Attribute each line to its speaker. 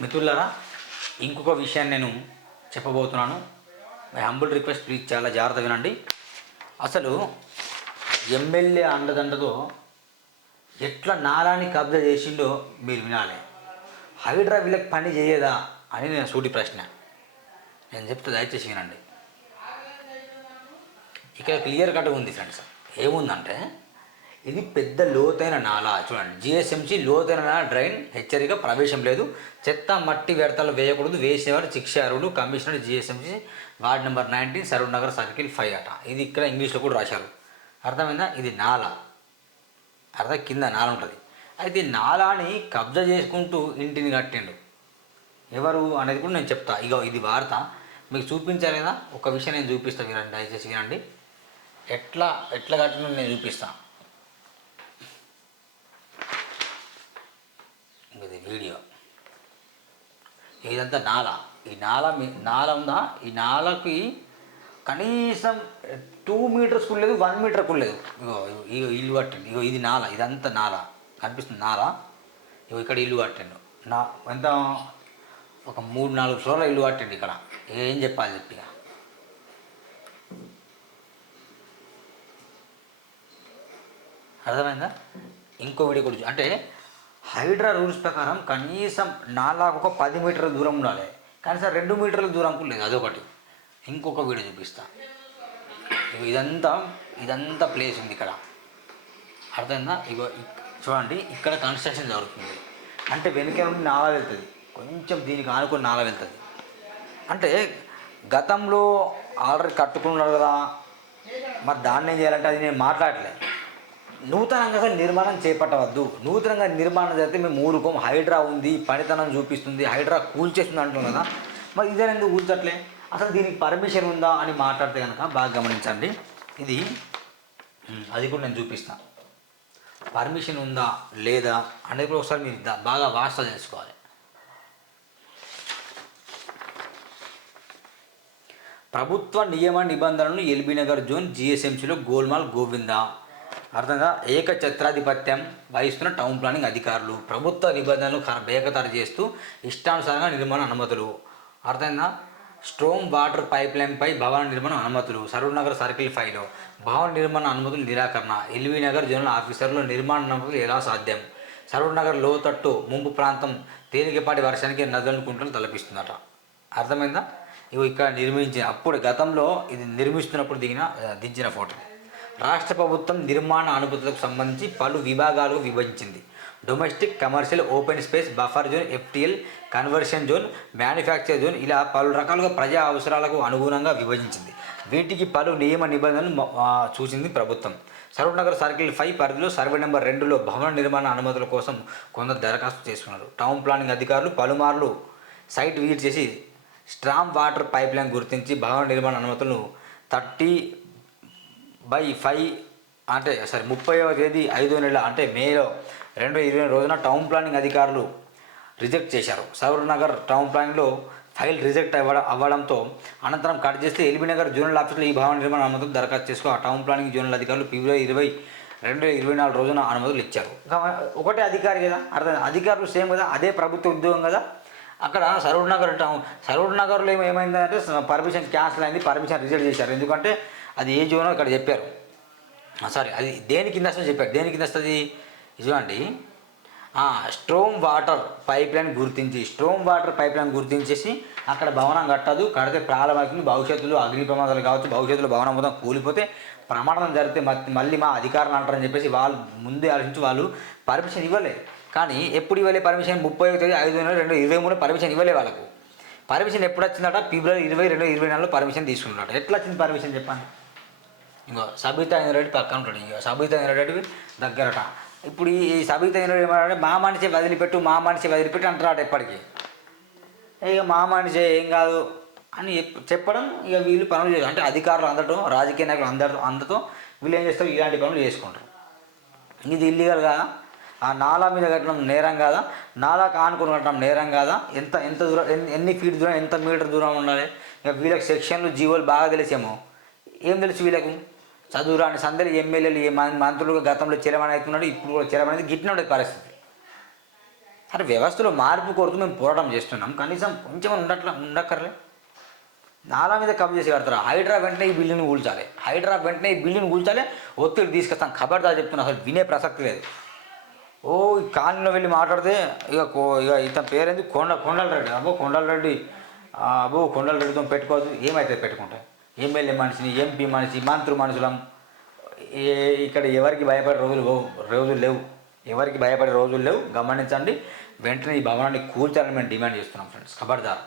Speaker 1: మిత్రులారా ఇంకొక విషయాన్ని నేను చెప్పబోతున్నాను. మై హంబుల్ రిక్వెస్ట్ ప్లీజ్ చాలా జాగ్రత్త వినండి. అసలు ఎమ్మెల్యే అండదండతో ఎట్లా నాలాన్ని కబ్జా చేసిండో మీరు వినాలి. హైడ్రా వీళ్ళకి పని చేయదా అని నేను సూటి ప్రశ్న. నేను చెప్తే దయచేసి వినండి. ఇక్కడ క్లియర్ కట్గా ఉంది ఫ్రెండ్స్. ఏముందంటే ఇది పెద్ద లోతైన నాలా చూడండి జిఎస్ఎంసి లోతైన నాలా డ్రైన్ హెచ్చరిక ప్రవేశం లేదు. చెత్త మట్టి వ్యర్థాలు వేయకూడదు వేసేవారు శిక్షారుడు commissioner GSMC ward number nineteen Saroor Nagar circle five అట. ఇది ఇక్కడ ఇంగ్లీష్లో కూడా రాశారు. అర్థమైందా? ఇది నాలా అర్థం కింద నాల ఉంటుంది. అయితే ఈ నాలాని కబ్జా చేసుకుంటూ ఇంటిని కట్టిండు. ఎవరు అనేది కూడా నేను చెప్తా. ఇక ఇది వార్త. మీకు చూపించలేదా? ఒక విషయం నేను చూపిస్తాను వినండి దయచేసి వినండి. ఎట్లా ఎట్లా కట్టిన నేను చూపిస్తాను ఇది వీడియో. ఇదంతా నాల ఈ నాల మీ నాల ఉందా? ఈ నాలకి కనీసం టూ మీటర్స్ కూడా లేదు వన్ మీటర్ కూడా లేదు. ఇగో ఇగో ఇల్లు కట్టండి. ఇగో ఇది నాల ఇదంతా నాల కనిపిస్తుంది నాల ఇగో ఇక్కడ ఇల్లు కట్టండు. నా ఎంత? ఒక మూడు నాలుగు ఫ్లోర్ల ఇల్లు కట్టండి ఇక్కడ. ఏం చెప్పాలి చెప్పి ఇక. అర్థమైందా? ఇంకో వీడియో కూడా అంటే హైడ్రా రూల్స్ ప్రకారం కనీసం నాలాగు ఒక పది మీటర్ల దూరం ఉండాలి. కనీసం రెండు మీటర్ల దూరం లేదు అదొకటి. ఇంకొక వీడియో చూపిస్తా. ఇదంతా ఇదంతా ప్లేస్ ఉంది ఇక్కడ. అర్థమైందా? ఇగో చూడండి ఇక్కడ కన్స్ట్రక్షన్ జరుగుతుంది. అంటే వెనుక నుండి నాలా వెళ్తుంది. కొంచెం దీనికి ఆనుకొని నాలా వెళ్తుంది. అంటే గతంలో ఆల్రెడీ కట్టుకున్నారు కదా. మరి దాన్ని ఏం చేయాలంటే అది నేను మాట్లాడలేదు నూతనంగా నిర్మాణం చేపట్టవద్దు. నూతనంగా నిర్మాణం జరిగితే మేము ఊరుకోం హైడ్రా ఉంది పనితనం చూపిస్తుంది హైడ్రా కూల్చేస్తుంది అంటున్నాం కదా. మరి ఇదే ఎందుకు కూల్చట్లే? అసలు దీనికి పర్మిషన్ ఉందా అని మాట్లాడితే కనుక బాగా గమనించండి. ఇది అది కూడా నేను చూపిస్తాను పర్మిషన్ ఉందా లేదా అనేది కూడా ఒకసారి మీరు బాగా వాస్త చేసుకోవాలి ప్రభుత్వ నియమ నిబంధనలను ఎల్బీ నగర్ జోన్ జిఎస్ఎంసీలో గోల్మాల్ గోవిందా అర్థంగా ఏకఛత్రాధిపత్యం వహిస్తున్న టౌన్ ప్లానింగ్ అధికారులు ప్రభుత్వ నిబంధనలు బేకతారు చేస్తూ ఇష్టానుసారంగా నిర్మాణ అనుమతులు. అర్థంగా స్ట్రోమ్ వాటర్ పైప్ లైన్పై భవన నిర్మాణ అనుమతులు సరూర్నగర్ సర్కిల్ ఫైవ్లో భవన నిర్మాణ అనుమతులు నిరాకరణ ఎల్వీ నగర్ జోనల్ ఆఫీసర్లు నిర్మాణ అనుమతులు ఎలా సాధ్యం? సరూర్నగర్ లోతట్టు ముంపు ప్రాంతం తేలికపాటి వర్షానికి నదులను కుంటలు తలపిస్తుందట. అర్థమైందా? ఇవి ఇక్కడ నిర్మించిన అప్పుడు గతంలో ఇది నిర్మిస్తున్నప్పుడు దిగిన దించిన ఫోటో. రాష్ట్ర ప్రభుత్వం నిర్మాణ అనుమతులకు సంబంధించి పలు విభాగాలు విభజించింది. Domestic commercial open space buffer zone FTL conversion zone manufacture zone ఇలా పలు రకాలుగా ప్రజా అవసరాలకు అనుగుణంగా విభజించింది. వీటికి పలు నియమ నిబంధనలు సూచింది ప్రభుత్వం. సరూర్ సర్కిల్ ఫైవ్ పరిధిలో సర్వే నెంబర్ రెండులో భవన నిర్మాణ అనుమతుల కోసం కొందరు దరఖాస్తు చేసుకున్నారు. టౌన్ ప్లానింగ్ అధికారులు పలుమార్లు సైట్ విజిట్ చేసి స్ట్రామ్ వాటర్ పైప్ లైన్ గుర్తించి భవన నిర్మాణ అనుమతులను థర్టీ బై ఫైవ్ అంటే సారీ ముప్పైవ తేదీ ఐదో నెల అంటే మేలో రెండు వేల ఇరవై రోజున టౌన్ ప్లానింగ్ అధికారులు రిజెక్ట్ చేశారు. సరూర్ నగర్ టౌన్ ప్లానింగ్లో ఫైల్ రిజెక్ట్ అవ్వడం అవ్వడంతో అనంతరం కట్ చేస్తే ఎల్బీ నగర్ జోనల్ ఆఫీసులో ఈ భవన నిర్మాణ అనుమతులు దరఖాస్తు చేసుకో ఆ టౌన్ ప్లానింగ్ జోనల్ అధికారులు ఫిబ్రవరి ఇరవై రెండు వేల ఇరవై నాలుగు రోజున అనుమతులు ఇచ్చారు. ఒకటే అధికారి కదా? అర్థం అధికారులు సేమ్ కదా? అదే ప్రభుత్వ ఉద్యోగం కదా? అక్కడ సరూర్ నగర్ టౌన్ సరూర్ నగర్లో ఏమైందంటే పర్మిషన్ క్యాన్సిల్ అయింది పర్మిషన్ రిజెక్ట్ చేశారు. ఎందుకంటే అది ఏ జోనో ఇక్కడ చెప్పారు. సారీ అది దేని కింద వస్తుంది చెప్పారు. దేని కింద వస్తుంది? చూడండి. స్ట్రోమ్ వాటర్ పైప్ లైన్ గుర్తించి స్ట్రోమ్ వాటర్ పైప్ లైన్ గుర్తించేసి అక్కడ భవనం కట్టదు కడితే ప్రారంభమవుతుంది భవిష్యత్తులో అగ్ని ప్రమాదాలు కావచ్చు భవిష్యత్తులో భవనం మొత్తం కూలిపోతే ప్రమాదం జరిగితే మళ్ళీ మా అధికారులు అంటారని చెప్పేసి వాళ్ళు ముందే ఆలోచించి వాళ్ళు పర్మిషన్ ఇవ్వలే. కానీ ఎప్పుడు ఇవ్వలే పర్మిషన్? ముప్పై తేదీ ఐదు నెలలు రెండు ఇరవై మూడు పర్మిషన్ ఇవ్వలే వాళ్ళకు. పర్మిషన్ ఎప్పుడు వచ్చిందట ఫిబ్రవరి ఇరవై రెండు ఇరవై నాలుగులో పర్మిషన్ తీసుకున్నాడు ఎట్లా వచ్చింది పర్మిషన్ చెప్పండి? ఇంకో సబితా రెడ్డి పక్కన ఉంటాడు. ఇంకో సబితా రెడ్డి దగ్గరట. ఇప్పుడు ఈ సబితా రెడ్డి ఏమంటే మా మనిషి వదిలిపెట్టు మా మనిషి వదిలిపెట్టు అంటున్నాడు ఎప్పటికీ ఇక మా మనిషి ఏం కాదు అని చెప్పడం ఇక వీళ్ళు పనులు చేస్తారు. అంటే అధికారులు అందటం రాజకీయ నాయకులు అందరితో అందరితో వీళ్ళు ఏం చేస్తారు? ఇలాంటి పనులు చేసుకుంటారు. ఇది ఇల్లీగల్ కాదా? ఆ నాలా మీద కట్టడం నేరం కాదా? నాలా కానుకొని కట్టడం నేరం కాదా? ఎంత ఎంత దూరం ఎన్ని- ఎన్ని ఫీట్ దూరం ఎంత మీటర్ దూరం ఉండాలి? ఇక వీళ్ళకి సెక్షన్లు జీవోలు బాగా తెలిసేమో. ఏం తెలుసు వీళ్ళకు? చదువురాని సందడి ఎమ్మెల్యేలు ఏ మంత్రులు గతంలో చరమణ అవుతున్నాడు ఇప్పుడు కూడా చరమణ గిట్టిన ఉండేది పరిస్థితి. అరే వ్యవస్థలో మార్పు కొరకు మేము పోరాటం చేస్తున్నాం. కనీసం కొంచెం ఉండట్లా ఉండక్కర్లే. నాలా మీద కబ్జా చేసి కడతారు? హైడ్రా వెంటనే ఈ బిల్లుని కూల్చాలి హైడ్రా వెంటనే ఈ బిల్లుని కూల్చాలి ఒత్తిడి తీసుకొస్తాం. ఖబర్దా చెప్తున్నా అసలు వినే ప్రసక్తి లేదు. ఓ ఈ కాలనీలో వెళ్ళి మాట్లాడితే ఇక కో ఇక ఇతని పేరేంది? కొండ కొండల రెడ్డి అబ్బో కొండల రెడ్డి అబ్బో కొండల రెడ్డితో పెట్టుకోవద్దు. ఏమైతే పెట్టుకుంటాయి? ఎమ్మెల్యే మనిషిని ఎంపీ మనిషి మంత్రి మనుషులం. ఏ ఇక్కడ ఎవరికి భయపడే రోజులు రోజులు లేవు. ఎవరికి భయపడే రోజులు లేవు గమనించండి. వెంటనే ఈ భవనాన్ని కూల్చాలని మేము డిమాండ్ చేస్తున్నాం ఫ్రెండ్స్. ఖబర్దార్